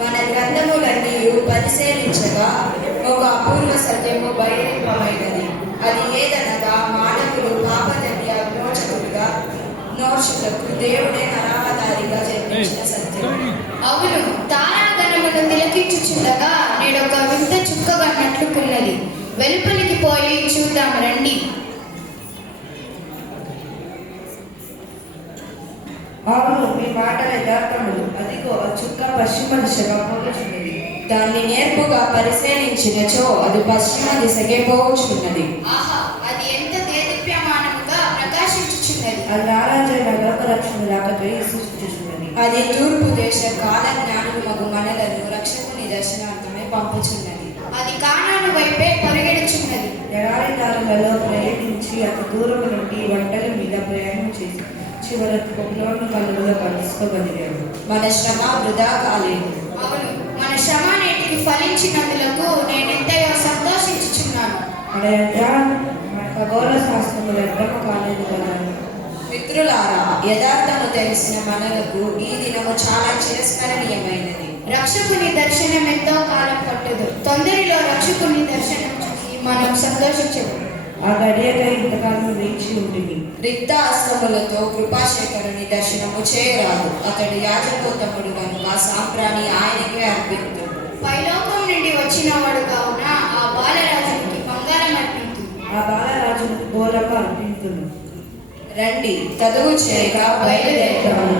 మన గ్రంథములన్నీ పరిశీలించగా ఒక అపూర్వ సత్యము బయలుపమైనది. అది ఏదనగా మానవులు పాపదన్య విమోచకుడిగా నోర్చులకు దేవుడే నరావతారిగా జన్మించిన సత్యం. అవును, తారాగణమును తిలకించుచుండగా నేడొక వింత చుక్కగన్నట్లుకున్నది. వెలుపలికి పోయి చూద్దాం రండి. అవును, మీ మాటల యథార్థములు. అదిగో ఆ చుక్క పశ్చిమ దిశగా పోతున్నది. దాన్ని నేర్పుగా పరిశీలించినచో అది పశ్చిమ దిశకే పోవచ్చున్నది. ఆహా, అది ఎంత దేదీప్యమానముగా ప్రకాశించుచున్నది. అది రారాజైన లోకరక్షణ రాకపై సూచించుచున్నది. అది తూర్పు దేశ కాల జ్ఞానులకు మనలను రక్షకుని దర్శనార్థమై పంపుచున్నది. అది కానాను వైపే పరిగెడుచున్నది. ఎడారి దారులలో ప్రయాణించి అతి దూరం నుండి వంటల మీద ప్రయాణం చేసి చివరకు పొగలోని కళ్ళుగా కలుసుకోగలిగాడు. మన శ్రమ వృధా కాలేదు. అవును, మన శ్రమ నేటికి ఫలించినందులకు నేనెంతయో సంతోషించుచున్నాను. మన ఖగోళ శాస్త్రముల ఎడ్రమ కాలేదు కదా. మిత్రులారా, యథార్థము తెలిసిన మనలకు ఈ దినము చాలా చిరస్మరణీయమైనది. రక్షకుని దర్శనం ఎంతో కాలం పట్టదు. తొందరలో రక్షకుని దర్శనం చూసి మనం సంతోషించదు. ఆ గడియకై ఇంతకాలం వేచి ఉంటుంది. రిక్త హస్తములతో కృపాశేఖరుని దర్శనము చేయరాదు. అతడు యాజకోత్తముడు కనుక సాంప్రాణి ఆయనకే అర్పిస్తుంది. పైలోకం నుండి వచ్చినవాడు కావున ఆ బాలరాజునికి బంగారం అర్పించు. ఆ బాలరాజును గోలకు అర్పించును. రండి, తదువు చేయగా బయలుదేరుతాము.